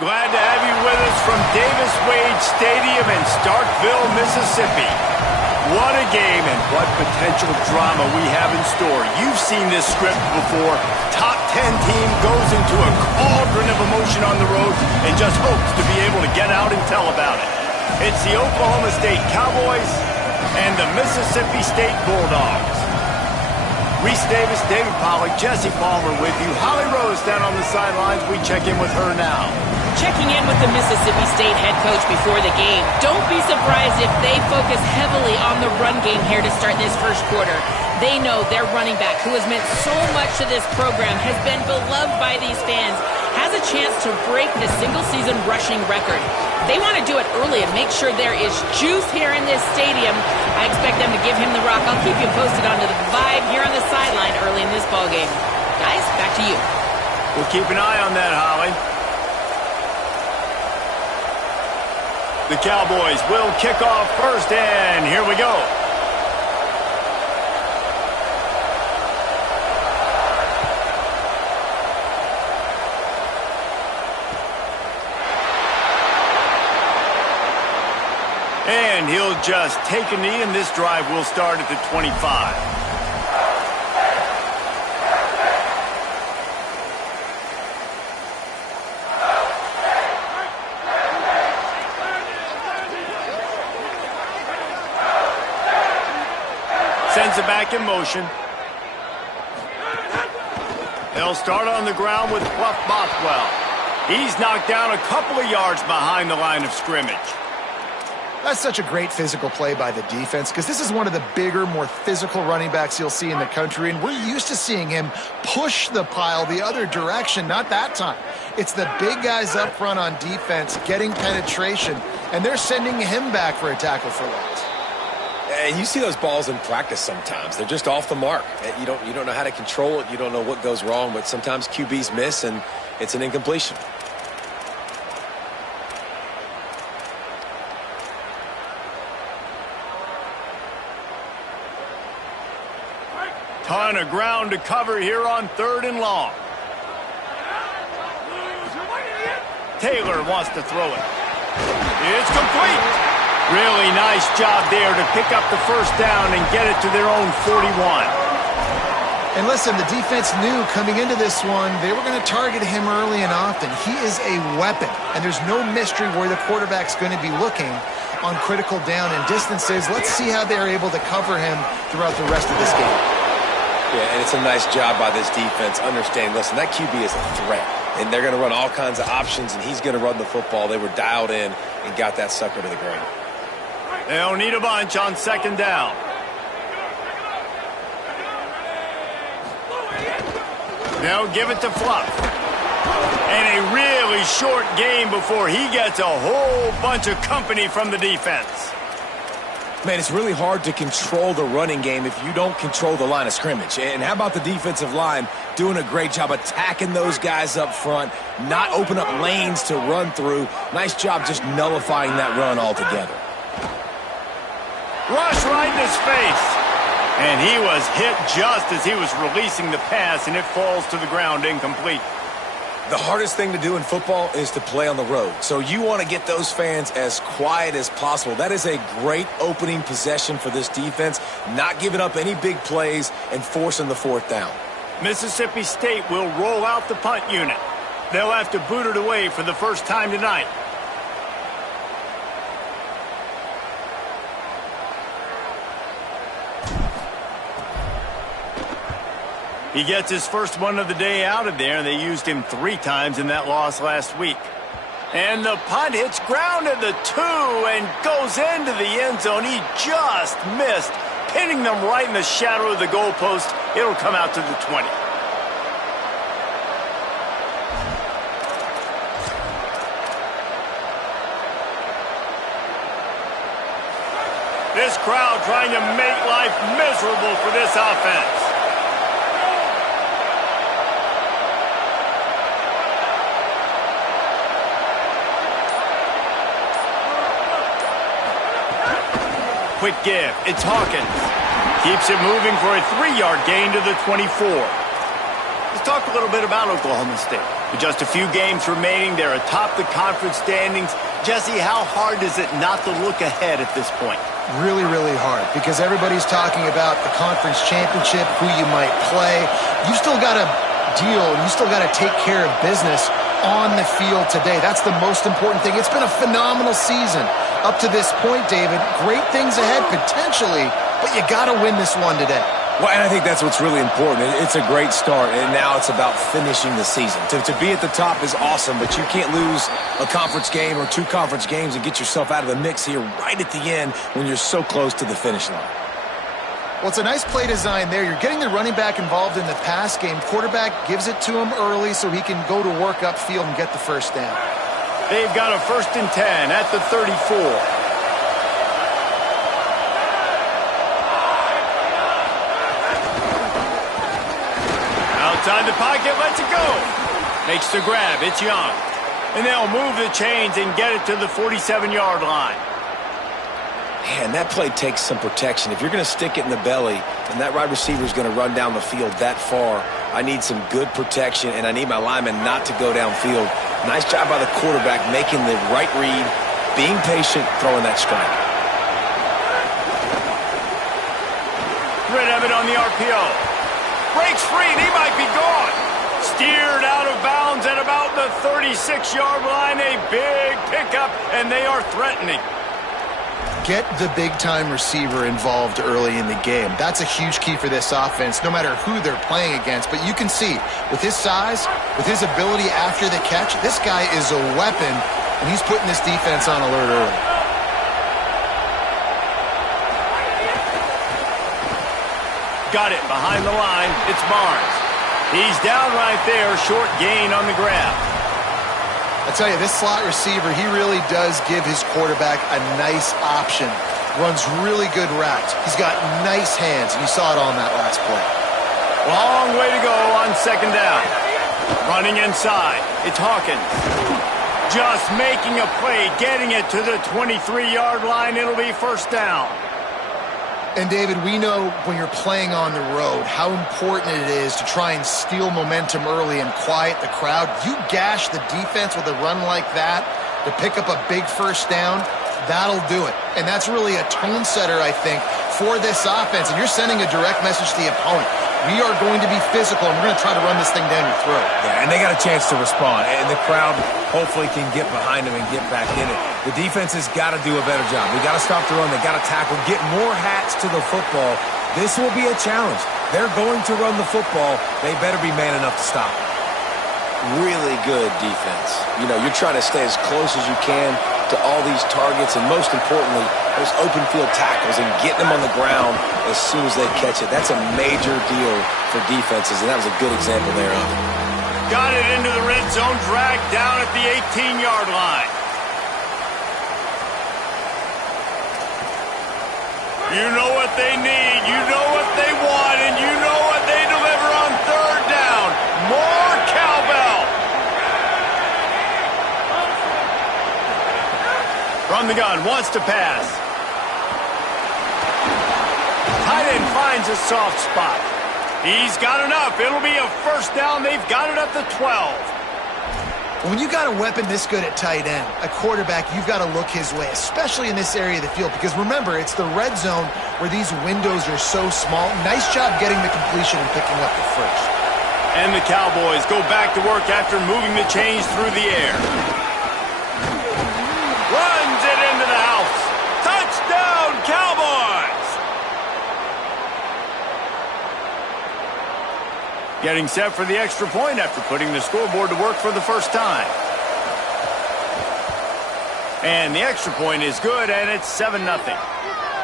Glad to have you with us from Davis Wade Stadium in Starkville, Mississippi. What a game and what potential drama we have in store. You've seen this script before. Top 10 team goes into a cauldron of emotion on the road and just hopes to be able to get out and tell about it. It's the Oklahoma State Cowboys and the Mississippi State Bulldogs. Reese Davis, David Pollack, Jesse Palmer with you. Holly Rose down on the sidelines. We check in with her now. Checking in with the Mississippi State head coach before the game. Don't be surprised if they focus heavily on the run game here to start this first quarter. They know their running back, who has meant so much to this program, has been beloved by these fans, has a chance to break the single-season rushing record. They want to do it early and make sure there is juice here in this stadium. I expect them to give him the rock. I'll keep you posted on the vibe here on the sideline early in this ballgame. Guys, back to you. We'll keep an eye on that, Holly. The Cowboys will kick off first, and here we go. And he'll just take a knee, and this drive will start at the 25. Sends it back in motion. They'll start on the ground with Fluff Bothwell. He's knocked down a couple of yards behind the line of scrimmage. That's such a great physical play by the defense because this is one of the bigger, more physical running backs you'll see in the country, and we're used to seeing him push the pile the other direction. Not that time. It's the big guys up front on defense getting penetration, and they're sending him back for a tackle for loss. And you see those balls in practice sometimes. They're just off the mark. You don't know how to control it. You don't know what goes wrong, but sometimes QBs miss, and it's an incompletion. Ton of ground to cover here on 3rd and long. Taylor wants to throw it. It's complete. Really nice job there to pick up the first down and get it to their own 41. And listen, the defense knew coming into this one, they were going to target him early and often. He is a weapon, and there's no mystery where the quarterback's going to be looking on critical down and distances. Let's see how they're able to cover him throughout the rest of this game. Yeah, and it's a nice job by this defense understanding, listen, that QB is a threat, and they're going to run all kinds of options, and he's going to run the football. They were dialed in and got that sucker to the ground. They'll need a bunch on 2nd down. They'll give it to Fluff. And a really short game before he gets a whole bunch of company from the defense. Man, it's really hard to control the running game if you don't control the line of scrimmage. And how about the defensive line doing a great job attacking those guys up front, not open up lanes to run through. Nice job just nullifying that run altogether. Rush right in his face. And he was hit just as he was releasing the pass, and it falls to the ground incomplete. The hardest thing to do in football is to play on the road. So you want to get those fans as quiet as possible. That is a great opening possession for this defense, not giving up any big plays and forcing the 4th down. Mississippi State will roll out the punt unit. They'll have to boot it away for the first time tonight. He gets his first one of the day out of there, and they used him 3 times in that loss last week. And the punt hits ground at the 2 and goes into the end zone. He just missed, pinning them right in the shadow of the goalpost. It'll come out to the 20. This crowd trying to make life miserable for this offense. Quick give. It's Hawkins. Keeps it moving for a 3-yard gain to the 24. Let's talk a little bit about Oklahoma State. With just a few games remaining, they're atop the conference standings. Jesse, how hard is it not to look ahead at this point? Really, really hard, because everybody's talking about the conference championship, who you might play. You still got to deal, and you still got to take care of business on the field today. That's the most important thing. It's been a phenomenal season up to this point, David. Great things ahead, potentially, but you got to win this one today. Well, and I think that's what's really important. It's a great start, and now it's about finishing the season. To be at the top is awesome, but you can't lose a conference game or 2 conference games and get yourself out of the mix here right at the end when you're so close to the finish line. Well, it's a nice play design there. You're getting the running back involved in the pass game. Quarterback gives it to him early so he can go to work upfield and get the first down. They've got a 1st and 10 at the 34. Outside the pocket, lets it go. Makes the grab, it's Young. And they'll move the chains and get it to the 47-yard line. Man, that play takes some protection. If you're going to stick it in the belly and that wide receiver is going to run down the field that far, I need some good protection, and I need my lineman not to go downfield. Nice job by the quarterback making the right read, being patient, throwing that strike. Red Evan on the RPO. Breaks free, and he might be gone. Steered out of bounds at about the 36-yard line. A big pickup, and they are threatening. Get the big-time receiver involved early in the game. That's a huge key for this offense, no matter who they're playing against. But you can see, with his size, with his ability after the catch, this guy is a weapon, and he's putting this defense on alert early. Got it behind the line. It's Barnes. He's down right there. Short gain on the grab. I tell you, this slot receiver, he really does give his quarterback a nice option. Runs really good routes. He's got nice hands, and you saw it on that last play. Long way to go on 2nd down. Running inside. It's Hawkins. Just making a play, getting it to the 23-yard line. It'll be 1st down. And, David, we know when you're playing on the road how important it is to try and steal momentum early and quiet the crowd. You gash the defense with a run like that to pick up a big 1st down, that'll do it. And that's really a tone setter, I think, for this offense. And you're sending a direct message to the opponent. We are going to be physical, and we're going to try to run this thing down your throat. Yeah, and they got a chance to respond, and the crowd hopefully can get behind them and get back in it. The defense has got to do a better job. We got to stop the run. They got to tackle, get more hats to the football. This will be a challenge. They're going to run the football. They better be man enough to stop it. Really good defense. You know, you're trying to stay as close as you can to all these targets, and most importantly, those open field tackles and getting them on the ground as soon as they catch it. That's a major deal for defenses, and that was a good example there of it. Got it into the red zone, dragged down at the 18-yard line. You know what they need, you know what they want, and you know what they deliver on 3rd down. More cowbell. From the gun, wants to pass. Tight end finds a soft spot. He's got enough. It'll be a 1st down. They've got it at the 12. When you got a weapon this good at tight end, a quarterback, you've got to look his way, especially in this area of the field, because remember, it's the red zone where these windows are so small. Nice job getting the completion and picking up the 1st. And the Cowboys go back to work after moving the chains through the air. Runs it into the house. Touchdown, Cowboys! Getting set for the extra point after putting the scoreboard to work for the 1st time. And the extra point is good, and it's 7-0.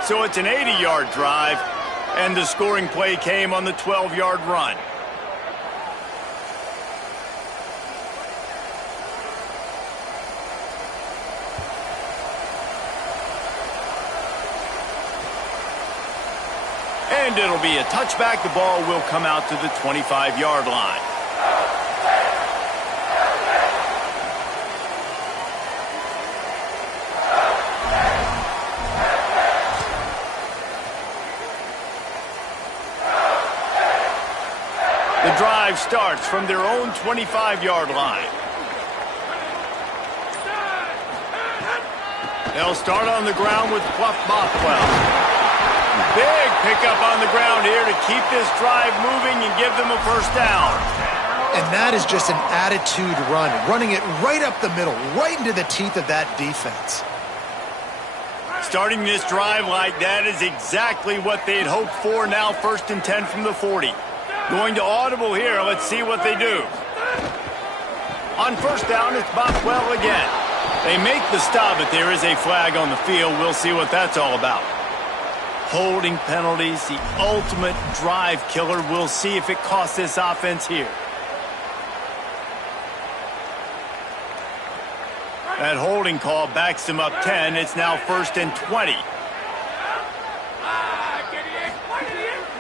So it's an 80-yard drive, and the scoring play came on the 12-yard run. And it'll be a touchback. The ball will come out to the 25-yard line. The drive starts from their own 25-yard line. They'll start on the ground with Fluff Bothwell. Big pickup on the ground here to keep this drive moving and give them a first down. And that is just an attitude run, running it right up the middle, right into the teeth of that defense. Starting this drive like that is exactly what they'd hoped for. Now 1st and 10 from the 40. Going to audible here. Let's see what they do. On first down, it's Bothwell again. They make the stop, but there is a flag on the field. We'll see what that's all about. Holding penalties, the ultimate drive killer. We'll see if it costs this offense here. That holding call backs them up 10. It's now 1st and 20.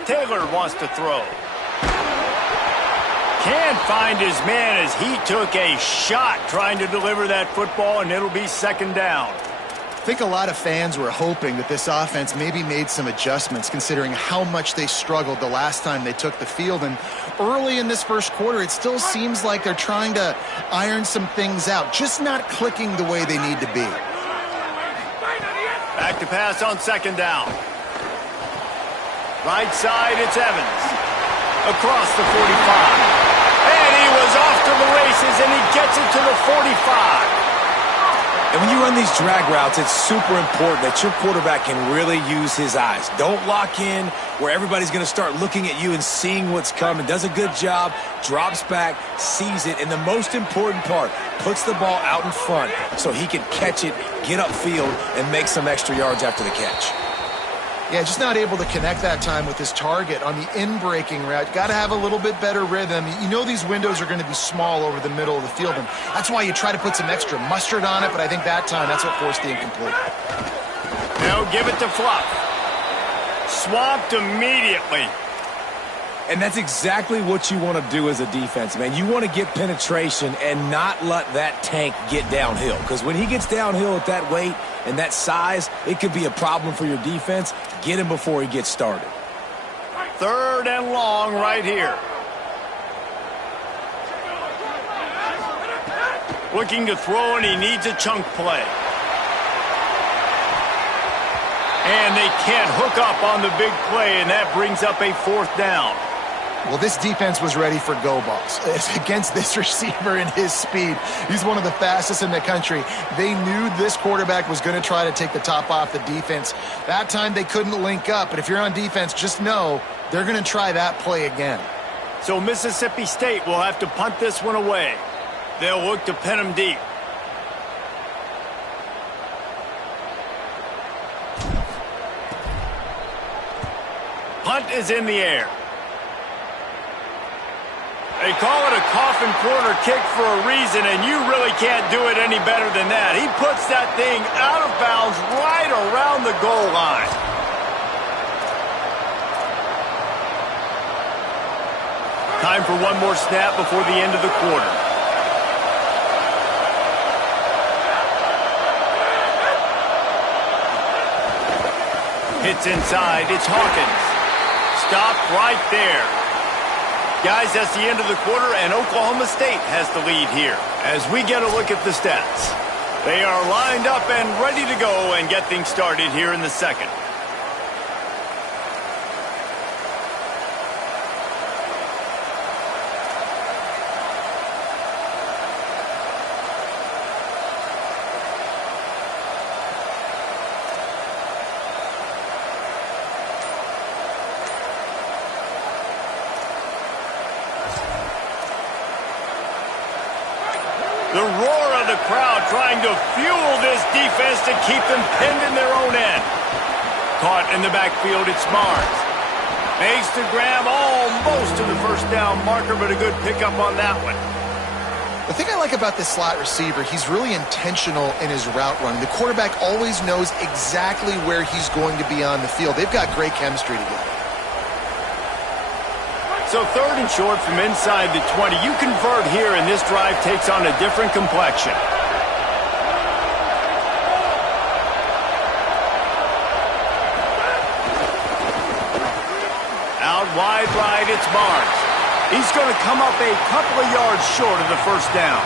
Taylor wants to throw. Can't find his man as he took a shot trying to deliver that football, and it'll be 2nd down. I think a lot of fans were hoping that this offense maybe made some adjustments considering how much they struggled the last time they took the field. And early in this first quarter, it still seems like they're trying to iron some things out, just not clicking the way they need to be. Back to pass on 2nd down. Right side, it's Evans. Across the 45. And he was off to the races, and he gets it to the 45. And when you run these drag routes, it's super important that your quarterback can really use his eyes. Don't lock in where everybody's going to start looking at you and seeing what's coming. Does a good job, drops back, sees it, and the most important part, puts the ball out in front so he can catch it, get upfield, and make some extra yards after the catch. Yeah, just not able to connect that time with his target on the in-breaking route. Got to have a little bit better rhythm. You know these windows are going to be small over the middle of the field, and that's why you try to put some extra mustard on it, but I think that time that's what forced the incomplete. Now give it to Fluff. Swamped immediately. And that's exactly what you want to do as a defense, man. You want to get penetration and not let that tank get downhill. Because when he gets downhill at that weight and that size, it could be a problem for your defense. Get him before he gets started. 3rd and long right here. Looking to throw, and he needs a chunk play. And they can't hook up on the big play, and that brings up a 4th down. Well, this defense was ready for go balls. Against this receiver and his speed, he's one of the fastest in the country. They knew this quarterback was going to try to take the top off the defense. That time they couldn't link up, but if you're on defense, just know they're going to try that play again. So Mississippi State will have to punt this one away. They'll look to pin him deep. Punt is in the air. They call it a coffin corner kick for a reason, and you really can't do it any better than that. He puts that thing out of bounds right around the goal line. Time for one more snap before the end of the quarter. Hits inside. It's Hawkins. Stop right there. Guys, that's the end of the quarter, and Oklahoma State has the lead here. As we get a look at the stats, they are lined up and ready to go and get things started here in the 2nd. The roar of the crowd trying to fuel this defense to keep them pinned in their own end. Caught in the backfield, it's Mars. Makes the grab almost to the 1st down marker, but a good pickup on that one. The thing I like about this slot receiver, he's really intentional in his route running. The quarterback always knows exactly where he's going to be on the field. They've got great chemistry together. So 3rd and short from inside the 20. You convert here, and this drive takes on a different complexion. Out wide right, it's Barnes. He's going to come up a couple of yards short of the first down.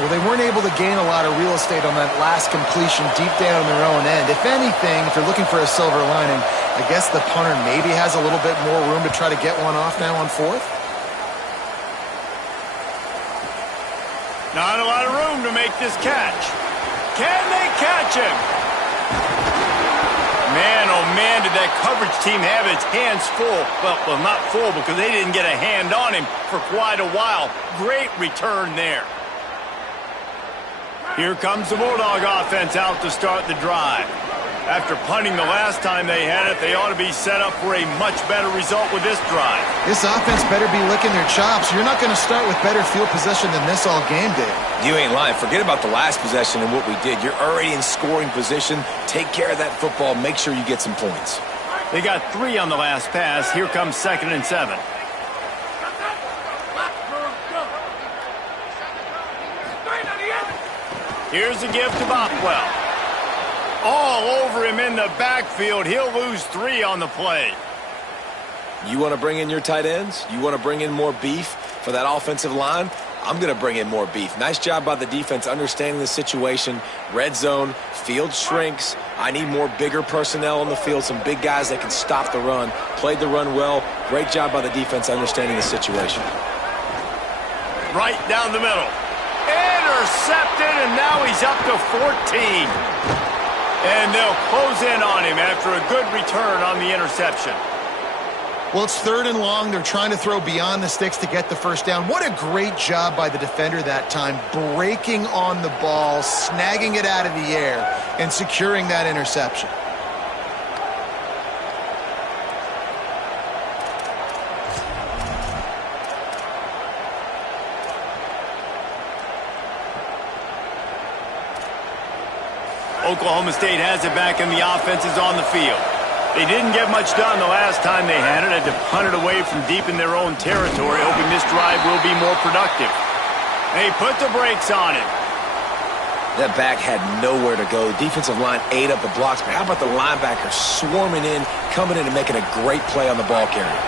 Well, they weren't able to gain a lot of real estate on that last completion deep down in their own end. If anything, if you're looking for a silver lining, I guess the punter maybe has a little bit more room to try to get one off now on fourth. Not a lot of room to make this catch. Can they catch him? Man, oh man, did that coverage team have its hands full. Well, not full because they didn't get a hand on him for quite a while. Great return there. Here comes the Bulldog offense out to start the drive. After punting the last time they had it, they ought to be set up for a much better result with this drive. This offense better be licking their chops. You're not going to start with better field possession than this all game did. You ain't lying. Forget about the last possession and what we did. You're already in scoring position. Take care of that football. Make sure you get some points. They got 3 on the last pass. Here comes 2nd and 7. Here's a give to Bothwell. All over him in the backfield. He'll lose 3 on the play. You want to bring in your tight ends? You want to bring in more beef for that offensive line? I'm going to bring in more beef. Nice job by the defense understanding the situation. Red zone, field shrinks. I need more bigger personnel on the field, some big guys that can stop the run. Played the run well. Great job by the defense understanding the situation. Right down the middle. Intercepted, and now he's up to 14. And they'll close in on him after a good return on the interception. Well, it's 3rd and long. They're trying to throw beyond the sticks to get the first down. What a great job by the defender that time, breaking on the ball, snagging it out of the air, and securing that interception. Oklahoma State has it back, and the offense is on the field. They didn't get much done the last time they had it. Had to punt it away from deep in their own territory, hoping this drive will be more productive. They put the brakes on it. That back had nowhere to go. Defensive line ate up the blocks, but how about the linebacker swarming in, coming in and making a great play on the ball carrier?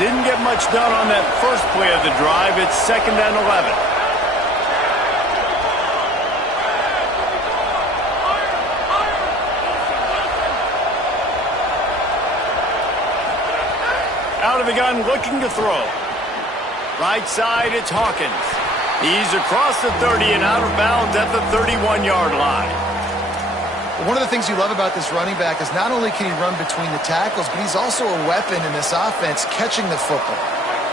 Didn't get much done on that first play of the drive. It's 2nd and 11. Out of the gun, looking to throw. Right side, it's Hawkins. He's across the 30 and out of bounds at the 31-yard line. One of the things you love about this running back is not only can he run between the tackles, but he's also a weapon in this offense catching the football.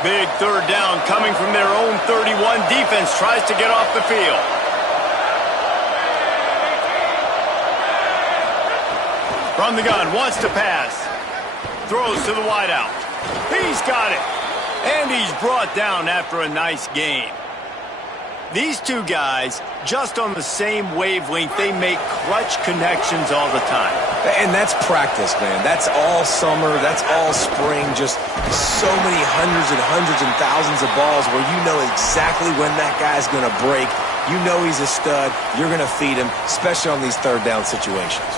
Big 3rd down coming from their own 31. Defense tries to get off the field. From the gun, wants to pass. Throws to the wideout. He's got it. And he's brought down after a nice game. These two guys, just on the same wavelength, they make clutch connections all the time. And that's practice, man. That's all summer. That's all spring. Just so many hundreds and thousands of balls where you know exactly when that guy's going to break. You know he's a stud. You're going to feed him, especially on these 3rd down situations.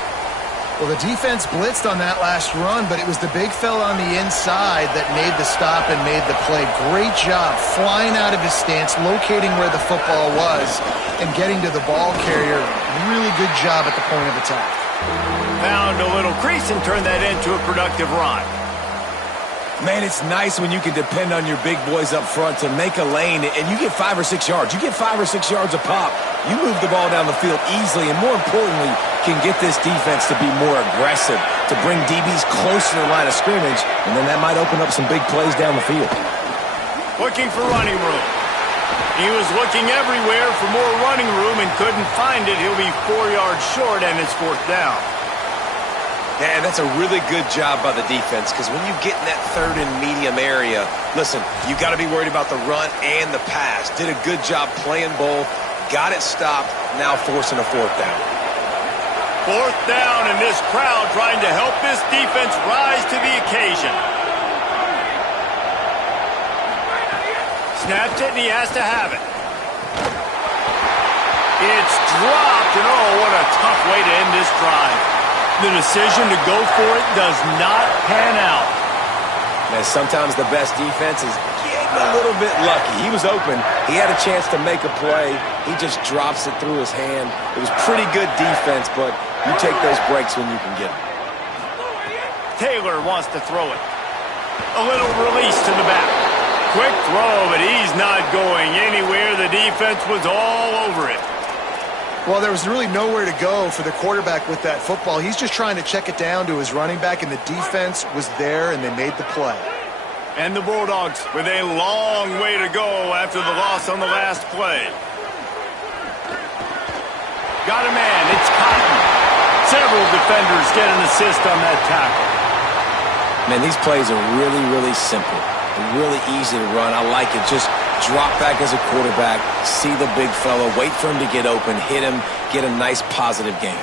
Well, the defense blitzed on that last run, but it was the big fella on the inside that made the stop and made the play. Great job flying out of his stance, locating where the football was, and getting to the ball carrier. Really good job at the point of attack. Found a little crease and turned that into a productive run. Man, it's nice when you can depend on your big boys up front to make a lane, and you get 5 or 6 yards. You get 5 or 6 yards a pop. You move the ball down the field easily, and more importantly, can get this defense to be more aggressive, to bring DBs close to the line of scrimmage, and then that might open up some big plays down the field. Looking for running room. He was looking everywhere for more running room and couldn't find it. He'll be 4 yards short, and it's 4th down. Yeah, and that's a really good job by the defense because when you get in that 3rd and medium area, listen, you got to be worried about the run and the pass. Did a good job playing both, got it stopped, now forcing a 4th down. 4th down, and this crowd trying to help this defense rise to the occasion. Snapped it, and he has to have it. It's dropped, and oh, what a tough way to end this drive. The decision to go for it does not pan out. And sometimes the best defense is getting a little bit lucky. He was open. He had a chance to make a play. He just drops it through his hand. It was pretty good defense, but you take those breaks when you can get them. Taylor wants to throw it. A little release to the back. Quick throw, but he's not going anywhere. The defense was all over it. Well, there was really nowhere to go for the quarterback with that football. He's just trying to check it down to his running back, and the defense was there, and they made the play. And the Bulldogs with a long way to go after the loss on the last play. Got a man. It's Cotton. Several defenders get an assist on that tackle. Man, these plays are really, really simple. Really easy to run. I like it. Just drop back as a quarterback, see the big fella, wait for him to get open, hit him, get a nice positive gain.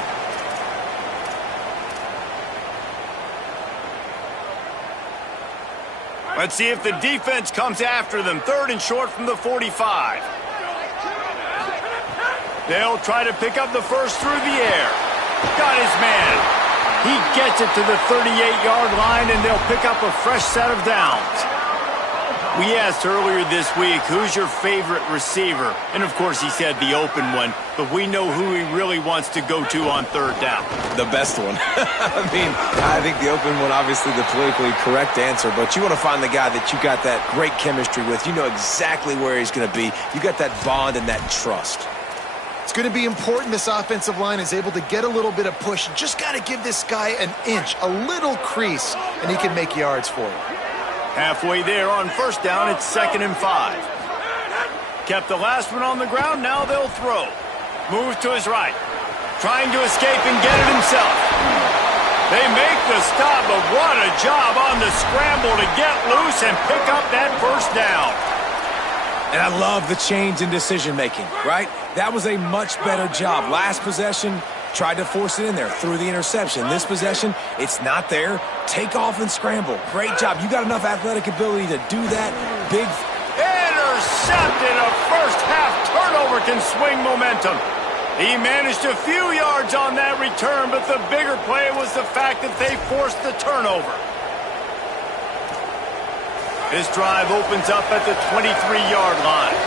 Let's see if the defense comes after them. 3rd and short from the 45. They'll try to pick up the first through the air. Got his man. He gets it to the 38-yard line, and they'll pick up a fresh set of downs. We asked earlier this week, who's your favorite receiver? And, of course, he said the open one, but we know who he really wants to go to on 3rd down. The best one. I think the open one, obviously the politically correct answer, but you want to find the guy that you got that great chemistry with. You know exactly where he's going to be. You got that bond and that trust. It's going to be important this offensive line is able to get a little bit of push. You just got to give this guy an inch, a little crease, and he can make yards for you. Halfway there on 1st down, it's 2nd and 5. Kept the last one on the ground, now they'll throw. Moves to his right. Trying to escape and get it himself. They make the stop, but what a job on the scramble to get loose and pick up that 1st down. And I love the change in decision-making, right? That was a much better job. Last possession, tried to force it in there, threw the interception. This possession, it's not there. Take off and scramble. Great job. You got enough athletic ability to do that. Big. Intercepted. A first-half turnover can swing momentum. He managed a few yards on that return, but the bigger play was the fact that they forced the turnover. This drive opens up at the 23-yard line.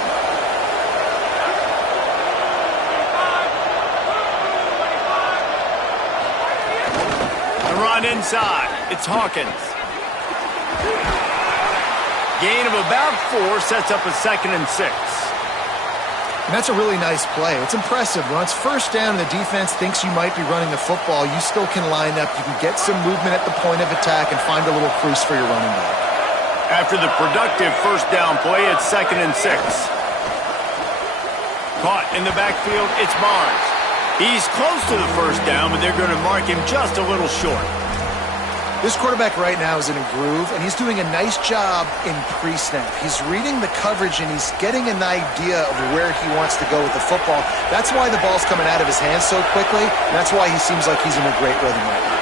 The run inside. It's Hawkins. Gain of about 4 sets up a 2nd and 6. And that's a really nice play. It's impressive. When it's 1st down and the defense thinks you might be running the football, you still can line up. You can get some movement at the point of attack and find a little crease for your running back. After the productive 1st down play, it's 2nd and 6. Caught in the backfield, it's Barnes. He's close to the 1st down, but they're going to mark him just a little short. This quarterback right now is in a groove, and he's doing a nice job in pre-snap. He's reading the coverage, and he's getting an idea of where he wants to go with the football. That's why the ball's coming out of his hands so quickly, and that's why he seems like he's in a great rhythm right now.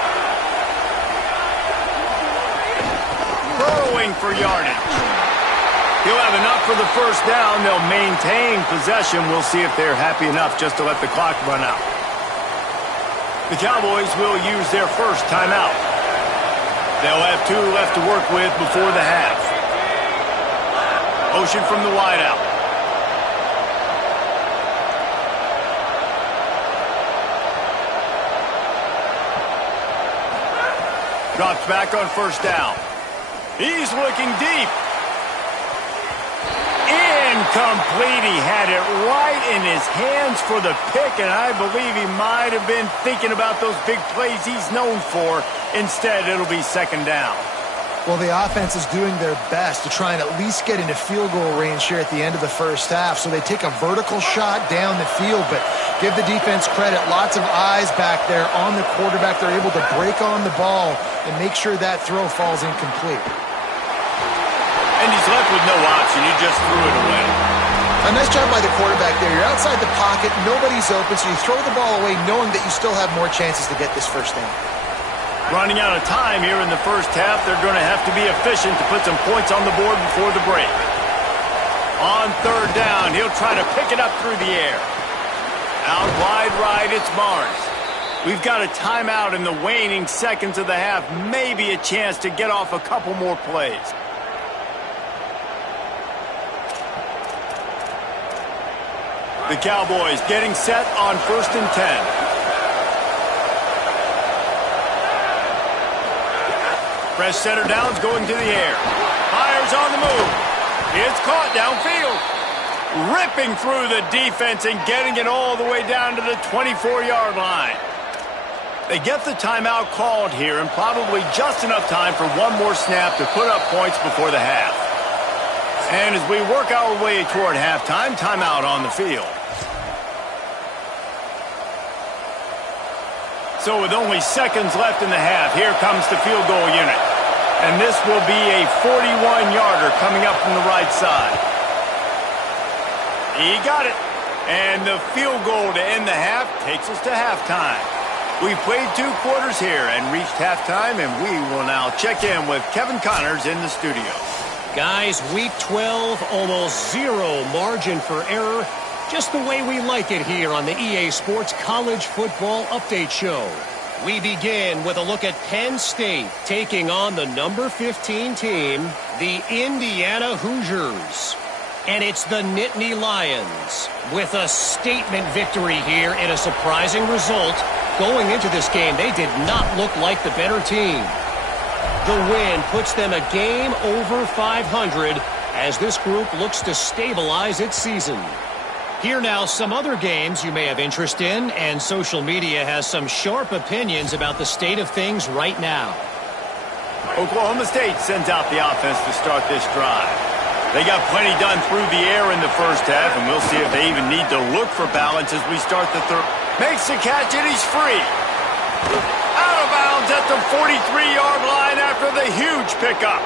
Burrowing for yardage. He'll have enough for the 1st down. They'll maintain possession. We'll see if they're happy enough just to let the clock run out. The Cowboys will use their 1st timeout. They'll have 2 left to work with before the half. Motion from the wideout. Drops back on 1st down. He's looking deep. Incomplete. He had it right in his hands for the pick, and I believe he might have been thinking about those big plays he's known for. Instead, it'll be 2nd down. Well, the offense is doing their best to try and at least get into field goal range here at the end of the 1st half. So they take a vertical shot down the field, but give the defense credit. Lots of eyes back there on the quarterback. They're able to break on the ball and make sure that throw falls incomplete. And he's left with no option. He just threw it away. A nice job by the quarterback there. You're outside the pocket. Nobody's open, so you throw the ball away knowing that you still have more chances to get this 1st down. Running out of time here in the 1st half. They're going to have to be efficient to put some points on the board before the break. On 3rd down, he'll try to pick it up through the air. Out wide right, it's Barnes. We've got a timeout in the waning seconds of the half. Maybe a chance to get off a couple more plays. The Cowboys getting set on 1st and 10. Fresh center downs going to the air. Fires on the move. It's caught downfield. Ripping through the defense and getting it all the way down to the 24-yard line. They get the timeout called here and probably just enough time for one more snap to put up points before the half. And as we work our way toward halftime, timeout on the field. So with only seconds left in the half, here comes the field goal unit. And this will be a 41-yarder coming up from the right side. He got it. And the field goal to end the half takes us to halftime. We've played 2 quarters here and reached halftime, and we will now check in with Kevin Connors in the studio. Guys, week 12, almost zero margin for error. Just the way we like it here on the EA Sports College Football Update Show. We begin with a look at Penn State taking on the number 15 team, the Indiana Hoosiers. And it's the Nittany Lions with a statement victory here in a surprising result. Going into this game, they did not look like the better team. The win puts them a game over 500 as this group looks to stabilize its season. Here now some other games you may have interest in, and social media has some sharp opinions about the state of things right now. Oklahoma State sends out the offense to start this drive. They got plenty done through the air in the first half, and we'll see if they even need to look for balance as we start the third. Makes the catch, and he's free. Out of bounds at the 43-yard line after the huge pickup.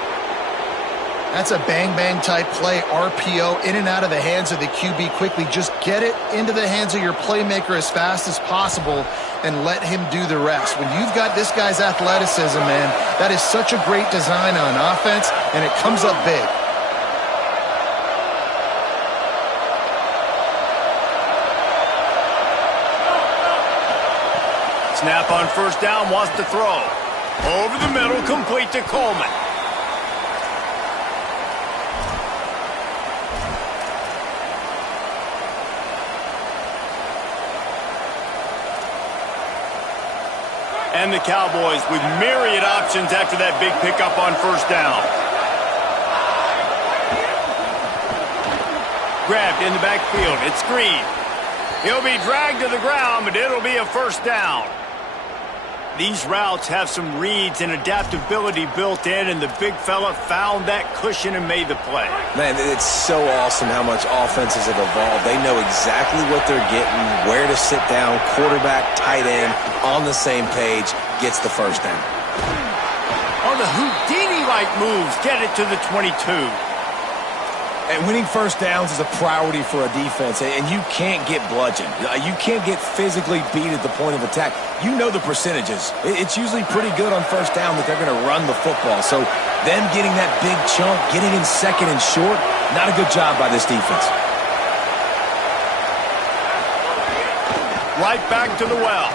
That's a bang-bang type play, RPO, in and out of the hands of the QB quickly. Just get it into the hands of your playmaker as fast as possible and let him do the rest. When you've got this guy's athleticism, man, that is such a great design on offense, and it comes up big. Snap on first down, wants to throw. Over the middle, complete to Coleman. And the Cowboys with myriad options after that big pickup on first down. Grabbed in the backfield. It's Green. He'll be dragged to the ground, but it'll be a first down. These routes have some reads and adaptability built in, and the big fella found that cushion and made the play. Man, it's so awesome how much offenses have evolved. They know exactly what they're getting, where to sit down, quarterback, tight end, on the same page, gets the first down. On the Houdini-like moves, get it to the 22. And winning first downs is a priority for a defense, and you can't get bludgeoned. You can't get physically beat at the point of attack. You know the percentages. It's usually pretty good on first down that they're going to run the football. So them getting that big chunk, getting in second and short, not a good job by this defense. Right back to the well.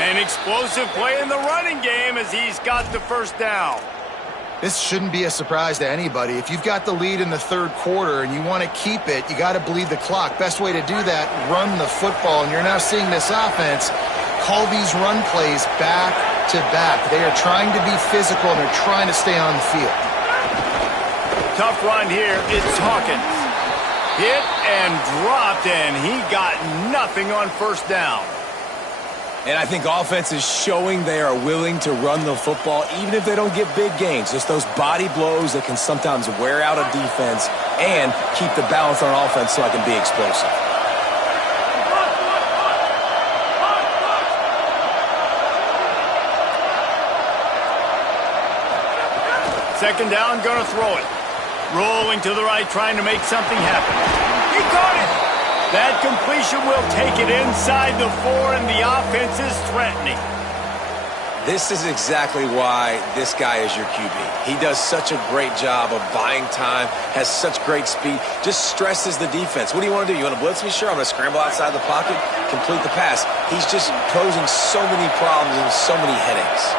An explosive play in the running game as he's got the first down. This shouldn't be a surprise to anybody. If you've got the lead in the third quarter and you want to keep it, you got to bleed the clock. Best way to do that, run the football. And you're now seeing this offense call these run plays back to back. They are trying to be physical, and they're trying to stay on the field. Tough run here. It's Hawkins. Hit and dropped, and he got nothing on first down. And I think offense is showing they are willing to run the football, even if they don't get big gains. Just those body blows that can sometimes wear out a defense and keep the balance on offense so I can be explosive. Second down, gonna throw it. Rolling to the right, trying to make something happen. He caught it! That completion will take it inside the 4, and the offense is threatening. This is exactly why this guy is your QB. He does such a great job of buying time, has such great speed, just stresses the defense. What do you want to do? You want to blitz me? Sure, I'm going to scramble outside the pocket, complete the pass. He's just posing so many problems and so many headaches.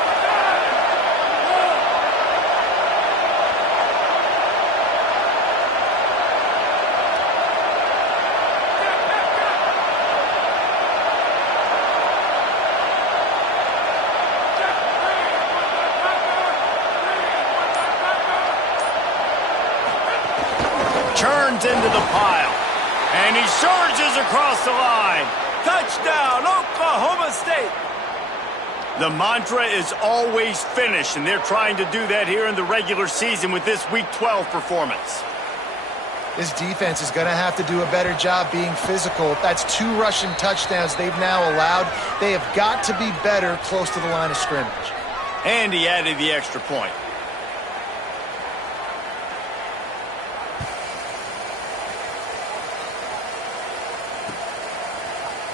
Turns into the pile, and he surges across the line. Touchdown, Oklahoma State. The mantra is always finish, and they're trying to do that here in the regular season with this Week 12 performance. This defense is going to have to do a better job being physical. That's 2 rushing touchdowns they've now allowed. They have got to be better close to the line of scrimmage. And he added the extra point.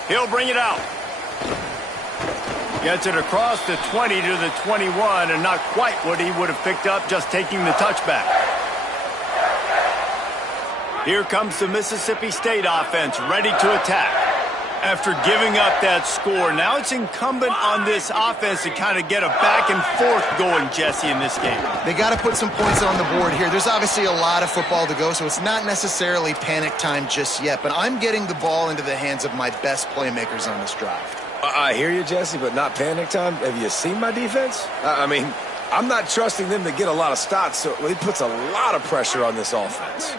He'll bring it out. Gets it across the 20 to the 21, and not quite what he would have picked up just taking the touchback. Here comes the Mississippi State offense, ready to attack. After giving up that score, now it's incumbent on this offense to kind of get a back and forth going, Jesse, in this game. They got to put some points on the board here. There's obviously a lot of football to go, so it's not necessarily panic time just yet, but I'm getting the ball into the hands of my best playmakers on this drive. I hear you, Jesse, but not panic time. Have you seen my defense? I mean, I'm not trusting them to get a lot of stops, so it puts a lot of pressure on this offense.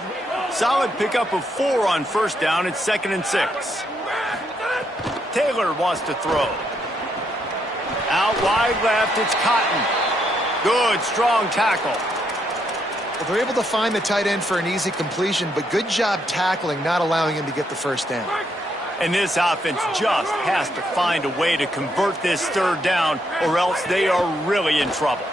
Solid pickup of 4 on first down. It's 2nd and 6. Taylor wants to throw. Out wide left, it's Cotton. Good, strong tackle. Well, they're able to find the tight end for an easy completion, but good job tackling, not allowing him to get the first down. And this offense just has to find a way to convert this 3rd down, or else they are really in trouble.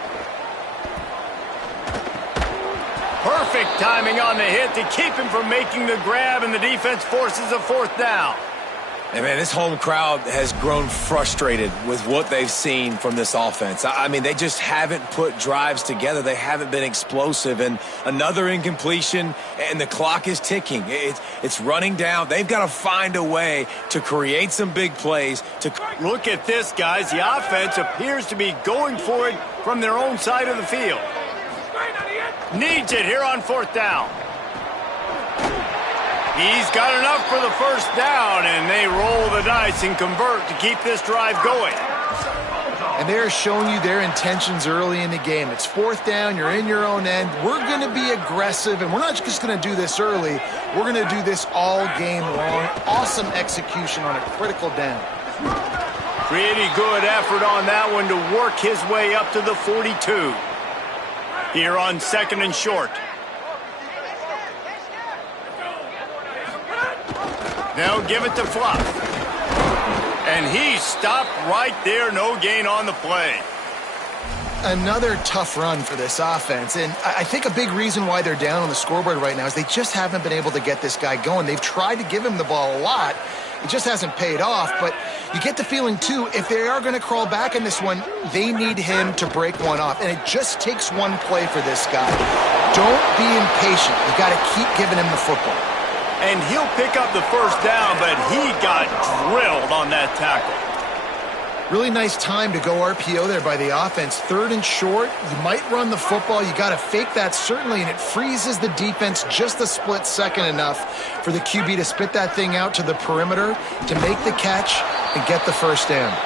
Perfect timing on the hit to keep him from making the grab, and the defense forces a 4th down. And, man, this home crowd has grown frustrated with what they've seen from this offense. I mean, they just haven't put drives together. They haven't been explosive. And another incompletion, and the clock is ticking. It's running down. They've got to find a way to create some big plays. Look at this, guys. The offense appears to be going for it from their own side of the field. Needs it here on 4th down. He's got enough for the 1st down, and they roll the dice and convert to keep this drive going. And they're showing you their intentions early in the game. It's 4th down, you're in your own end. We're going to be aggressive, and we're not just going to do this early. We're going to do this all game long. Awesome execution on a critical down. Pretty good effort on that one to work his way up to the 42. Here on 2nd and short. Now give it to Fluff. And he stopped right there. No gain on the play. Another tough run for this offense. And I think a big reason why they're down on the scoreboard right now is they just haven't been able to get this guy going. They've tried to give him the ball a lot. It just hasn't paid off. But you get the feeling, too, if they are going to crawl back in this one, they need him to break one off. And it just takes one play for this guy. Don't be impatient. You got to keep giving him the football. And he'll pick up the 1st down, but he got drilled on that tackle. Really nice time to go RPO there by the offense. 3rd and short, you might run the football. You got to fake that, certainly, and it freezes the defense just a split second enough for the QB to spit that thing out to the perimeter, to make the catch, and get the 1st down.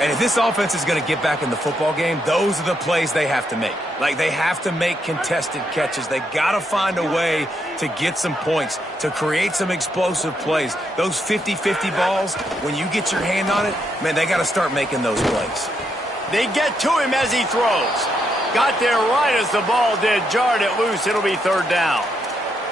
And if this offense is going to get back in the football game, those are the plays they have to make. Like, they have to make contested catches. They got to find a way to get some points, to create some explosive plays. Those 50-50 balls, when you get your hand on it, man, they got to start making those plays. They get to him as he throws. Got there right as the ball did. Jarred it loose. It'll be 3rd down.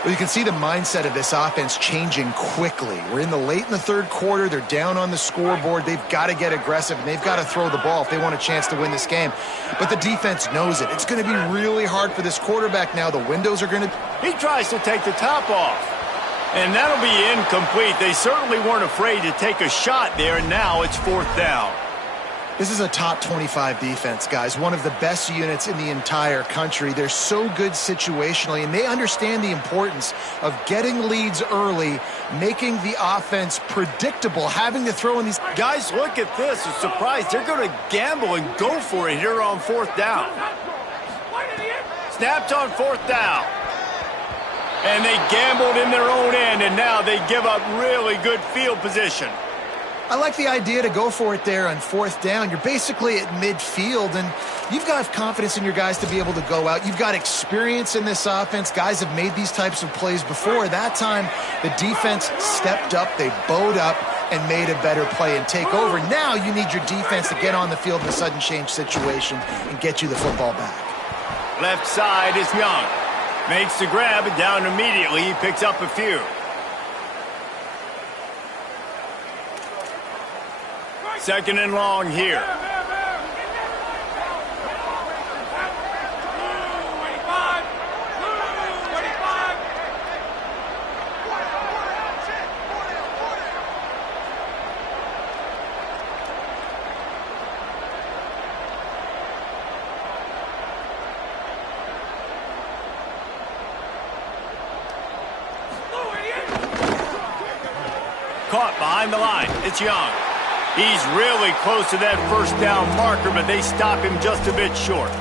Well, you can see the mindset of this offense changing quickly. We're in the 3rd quarter. They're down on the scoreboard. They've got to get aggressive, and they've got to throw the ball if they want a chance to win this game. But the defense knows it. It's going to be really hard for this quarterback now. The windows are going to... He tries to take the top off. And that'll be incomplete. They certainly weren't afraid to take a shot there, and now it's 4th down. This is a top 25 defense, guys. One of the best units in the entire country. They're so good situationally, and they understand the importance of getting leads early, making the offense predictable, having to throw in these... Guys, look at this. I'm surprised. They're going to gamble and go for it here on 4th down. Snapped on 4th down. And they gambled in their own end, and now they give up really good field position. I like the idea to go for it there on 4th down. You're basically at midfield, and you've got confidence in your guys to be able to go out. You've got experience in this offense. Guys have made these types of plays before. That time, the defense stepped up, they bowed up, and made a better play and take over. Now you need your defense to get on the field in a sudden change situation and get you the football back. Left side is Young. Makes the grab, and down immediately. He picks up a few. Second and long here. Caught behind the line. It's Young. He's really close to that 1st down marker, but they stop him just a bit short.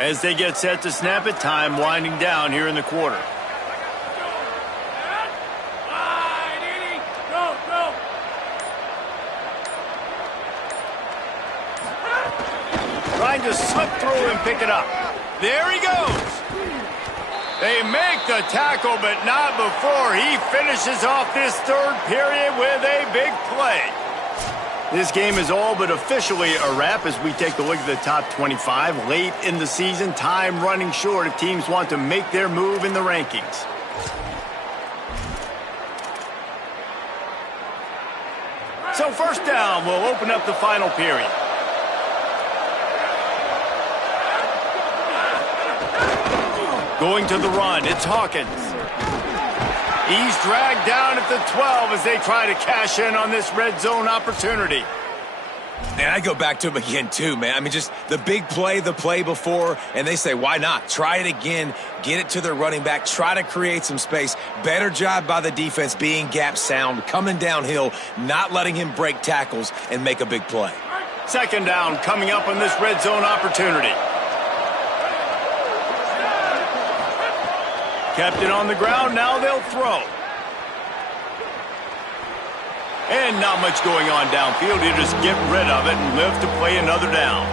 As they get set to snap it, time winding down here in the quarter. Trying to slip through and pick it up. There he goes. They make the tackle, but not before he finishes off this 3rd period with a big play. This game is all but officially a wrap as we take a look at the top 25. Late in the season, time running short if teams want to make their move in the rankings. So 1st down will open up the final period. Going to the run, it's Hawkins. He's dragged down at the 12 as they try to cash in on this red zone opportunity. And I go back to him again, too, man. I mean, just the big play, the play before, and they say, why not? Try it again, get it to their running back, try to create some space. Better job by the defense being gap sound, coming downhill, not letting him break tackles and make a big play. 2nd down coming up on this red zone opportunity. Kept it on the ground, now they'll throw. And not much going on downfield. You just get rid of it and live to play another down.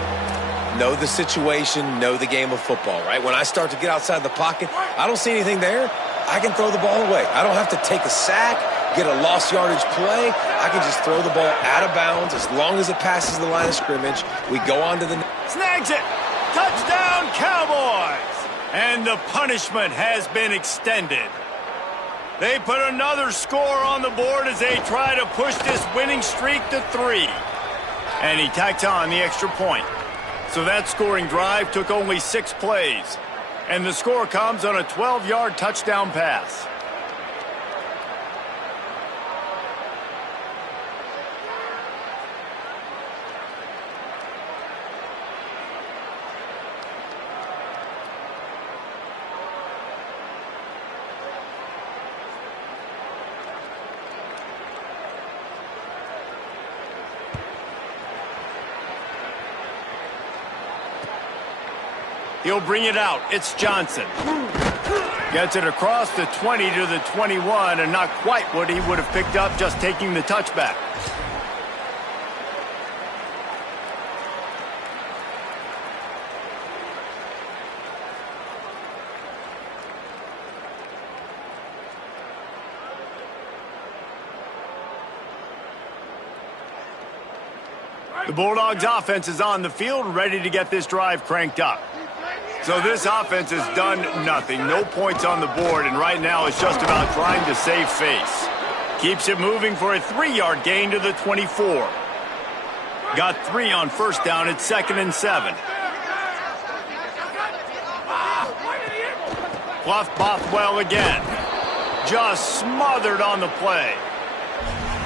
Know the situation, know the game of football, right? When I start to get outside the pocket, I don't see anything there. I can throw the ball away. I don't have to take a sack, get a lost yardage play. I can just throw the ball out of bounds as long as it passes the line of scrimmage. We go on to the... Snags it! Touchdown, Cowboys! And the punishment has been extended. They put another score on the board as they try to push this winning streak to 3. And he tacks on the extra point. So that scoring drive took only 6 plays. And the score comes on a 12-yard touchdown pass. He'll bring it out. It's Johnson. Gets it across the 20 to the 21, and not quite what he would have picked up just taking the touchback. The Bulldogs offense is on the field, ready to get this drive cranked up. So this offense has done nothing. No points on the board, and right now it's just about trying to save face. Keeps it moving for a 3-yard gain to the 24. Got 3 on first down at 2nd and 7. Bluff Bothwell again. Just smothered on the play.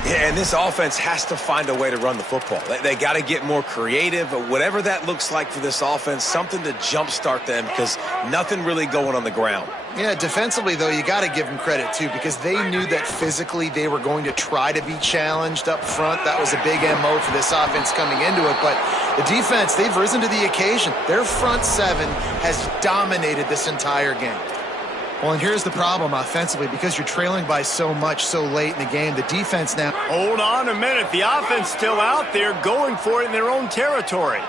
Yeah, and this offense has to find a way to run the football. They got to get more creative, but whatever that looks like for this offense, something to jumpstart them because nothing really going on the ground. Yeah, defensively, though, you got to give them credit, too, because they knew that physically they were going to try to be challenged up front. That was a big MO for this offense coming into it. But the defense, they've risen to the occasion. Their front 7 has dominated this entire game. Well, and here's the problem offensively, because you're trailing by so much so late in the game, the defense now... Hold on a minute. The offense still out there going for it in their own territory.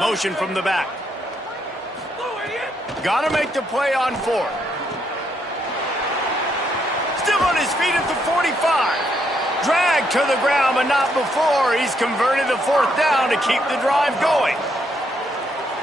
Motion from the back. Got to make the play on 4th. Still on his feet at the 45. Dragged to the ground, but not before. He's converted the 4th down to keep the drive going.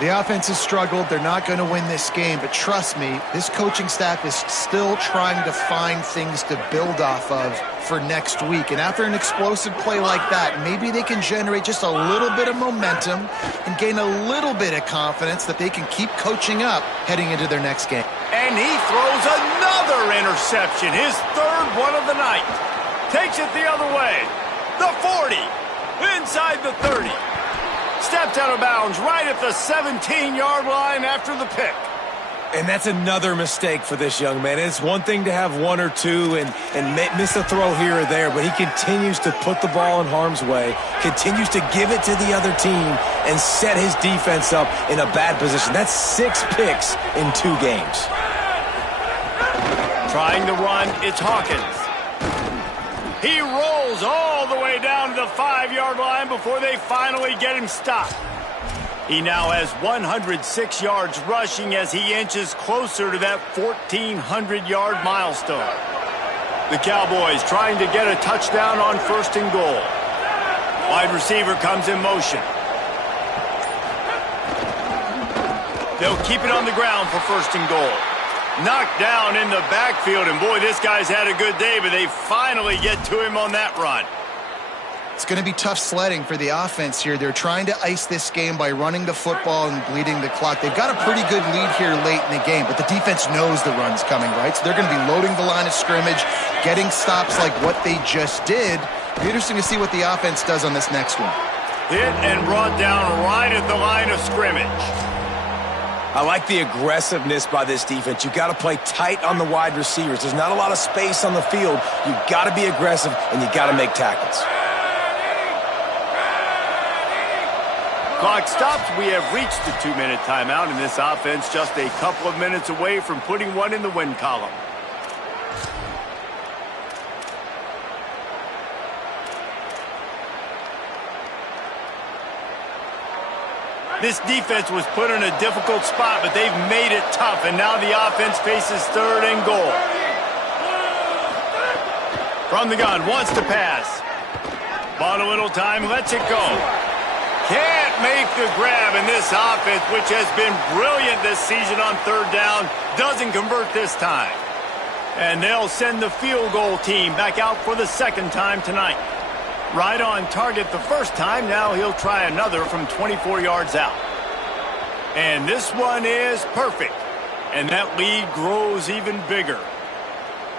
The offense has struggled. They're not going to win this game, but trust me, this coaching staff is still trying to find things to build off of for next week. And after an explosive play like that, maybe they can generate just a little bit of momentum and gain a little bit of confidence that they can keep coaching up heading into their next game. And he throws another interception, his 3rd one of the night. Takes it the other way. The 40, inside the 30. Stepped out of bounds right at the 17-yard line after the pick. And that's another mistake for this young man. It's one thing to have 1 or 2 and miss a throw here or there, but he continues to put the ball in harm's way, continues to give it to the other team, and set his defense up in a bad position. That's 6 picks in 2 games. Trying to run, it's Hawkins. He rolls all the way down to the 5-yard line before they finally get him stopped. He now has 106 yards rushing as he inches closer to that 1,400-yard milestone. The Cowboys trying to get a touchdown on 1st and goal. Wide receiver comes in motion. They'll keep it on the ground for 1st and goal. Knocked down in the backfield, and boy, this guy's had a good day, but they finally get to him on that run. It's going to be tough sledding for the offense here. They're trying to ice this game by running the football and bleeding the clock. They've got a pretty good lead here late in the game, but the defense knows the run's coming, right? So they're going to be loading the line of scrimmage, getting stops like what they just did. It'll be interesting to see what the offense does on this next one. Hit and brought down right at the line of scrimmage. I like the aggressiveness by this defense. You got to play tight on the wide receivers. There's not a lot of space on the field. You got to be aggressive, and you got to make tackles. Clock stops. We have reached the 2-minute timeout, and this offense just a couple of minutes away from putting one in the win column. This defense was put in a difficult spot, but they've made it tough, and now the offense faces 3rd and goal. From the gun, wants to pass. Bought a little time, lets it go. Can't make the grab, and this offense, which has been brilliant this season on 3rd down, doesn't convert this time. And they'll send the field goal team back out for the 2nd time tonight. Right on target the first time. Now he'll try another from 24 yards out. And this one is perfect. And that lead grows even bigger.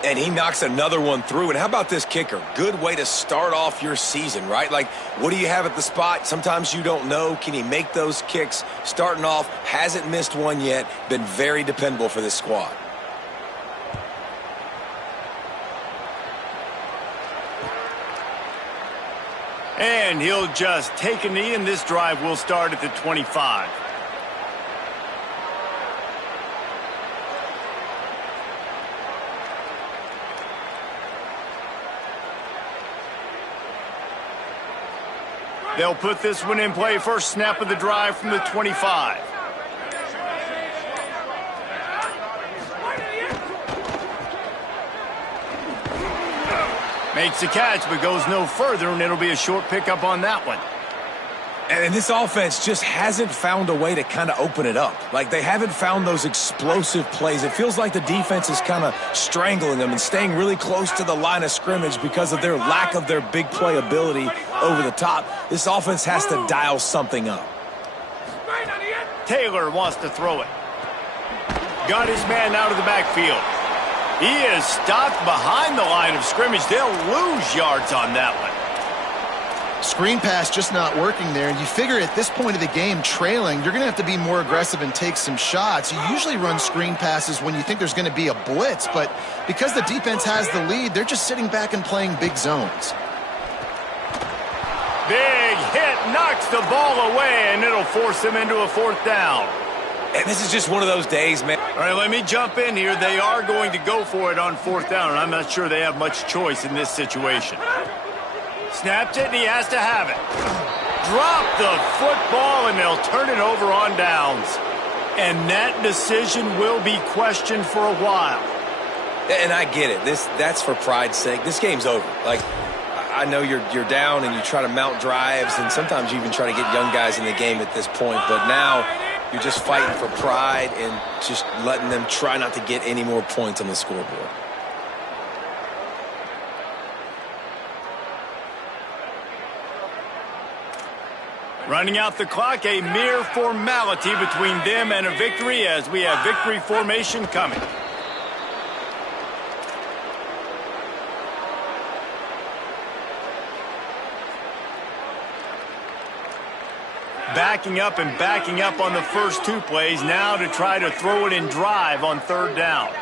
And he knocks another one through. And how about this kicker? Good way to start off your season, right? Like, what do you have at the spot? Sometimes you don't know. Can he make those kicks? Starting off, hasn't missed one yet. Been very dependable for this squad. And he'll just take a knee, and this drive will start at the 25. They'll put this one in play. First snap of the drive from the 25. Makes the catch, but goes no further, and it'll be a short pickup on that one. And this offense just hasn't found a way to kind of open it up. Like, they haven't found those explosive plays. It feels like the defense is kind of strangling them and staying really close to the line of scrimmage because of their lack of their big play ability over the top. This offense has to dial something up. Taylor wants to throw it. Got his man out of the backfield. He is stopped behind the line of scrimmage. They'll lose yards on that one. Screen pass just not working there, and you figure at this point of the game, trailing, you're going to have to be more aggressive and take some shots. You usually run screen passes when you think there's going to be a blitz, but because the defense has the lead, they're just sitting back and playing big zones. Big hit, knocks the ball away, and it'll force them into a 4th down. And this is just one of those days, man. All right, let me jump in here. They are going to go for it on 4th down, and I'm not sure they have much choice in this situation. Snapped it, and he has to have it. Drop the football, and they'll turn it over on downs. And that decision will be questioned for a while. And I get it. That's for pride's sake. This game's over. Like, I know you're down and you try to mount drives, and sometimes you even try to get young guys in the game at this point. But now you're just fighting for pride and just letting them try not to get any more points on the scoreboard. Running out the clock, a mere formality between them and a victory as we have victory formation coming. Backing up and backing up on the first 2 plays now to try to throw it in drive on 3rd down.